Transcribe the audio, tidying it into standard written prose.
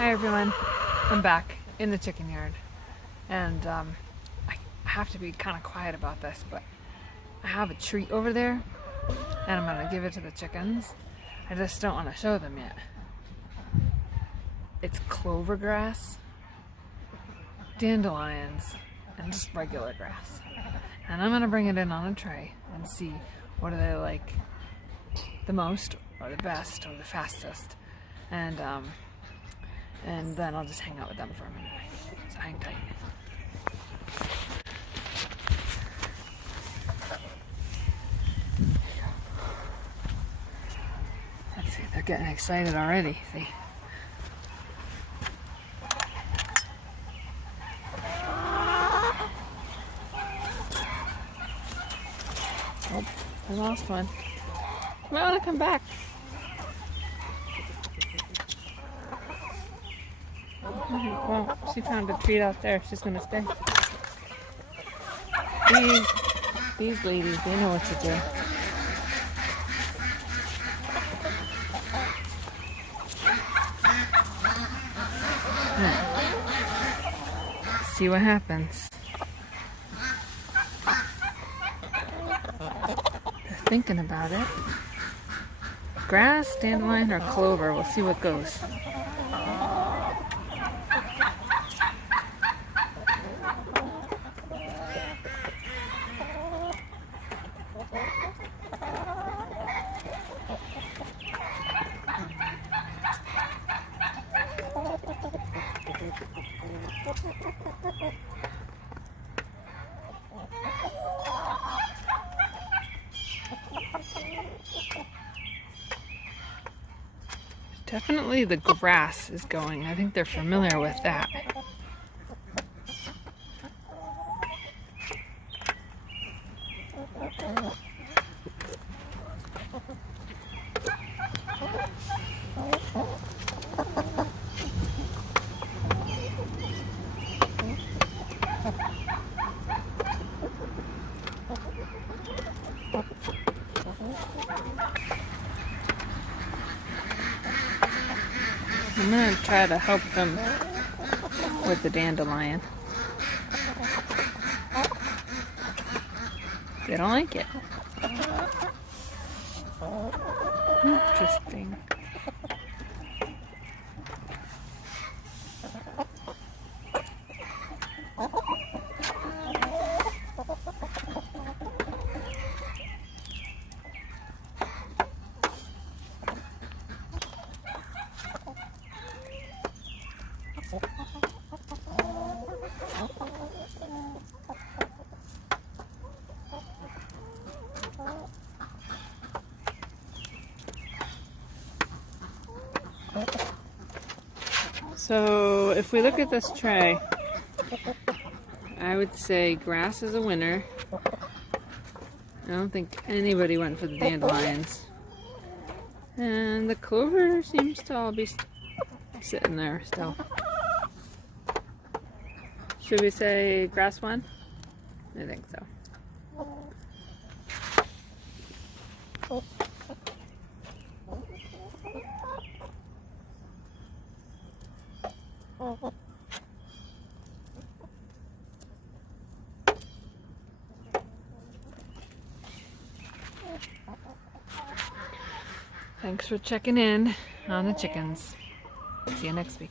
Hi everyone, I'm back in the chicken yard, and I have to be kind of quiet about this, but I have a treat over there and I'm going to give it to the chickens. I just don't want to show them yet. It's clover grass, dandelions, and just regular grass. And I'm going to bring it in on a tray and see what do they like the most or the best or the fastest. And then I'll just hang out with them for a minute. So hang tight. Let's see, they're getting excited already. See? Oh, I lost one. You might want to come back. Well, she found a treat out there. She's gonna stay. These ladies, they know what to do. Let's see what happens. They're thinking about it. Grass, dandelion, or clover. We'll see what goes. Definitely the grass is going. I think they're familiar with that. I'm going to try to help them with the dandelion. They don't like it. Interesting. So if we look at this tray, I would say grass is a winner. I don't think anybody went for the dandelions. And the clover seems to all be sitting there still. Should we say grass won? I think so. Thanks for checking in on the chickens. See you next week.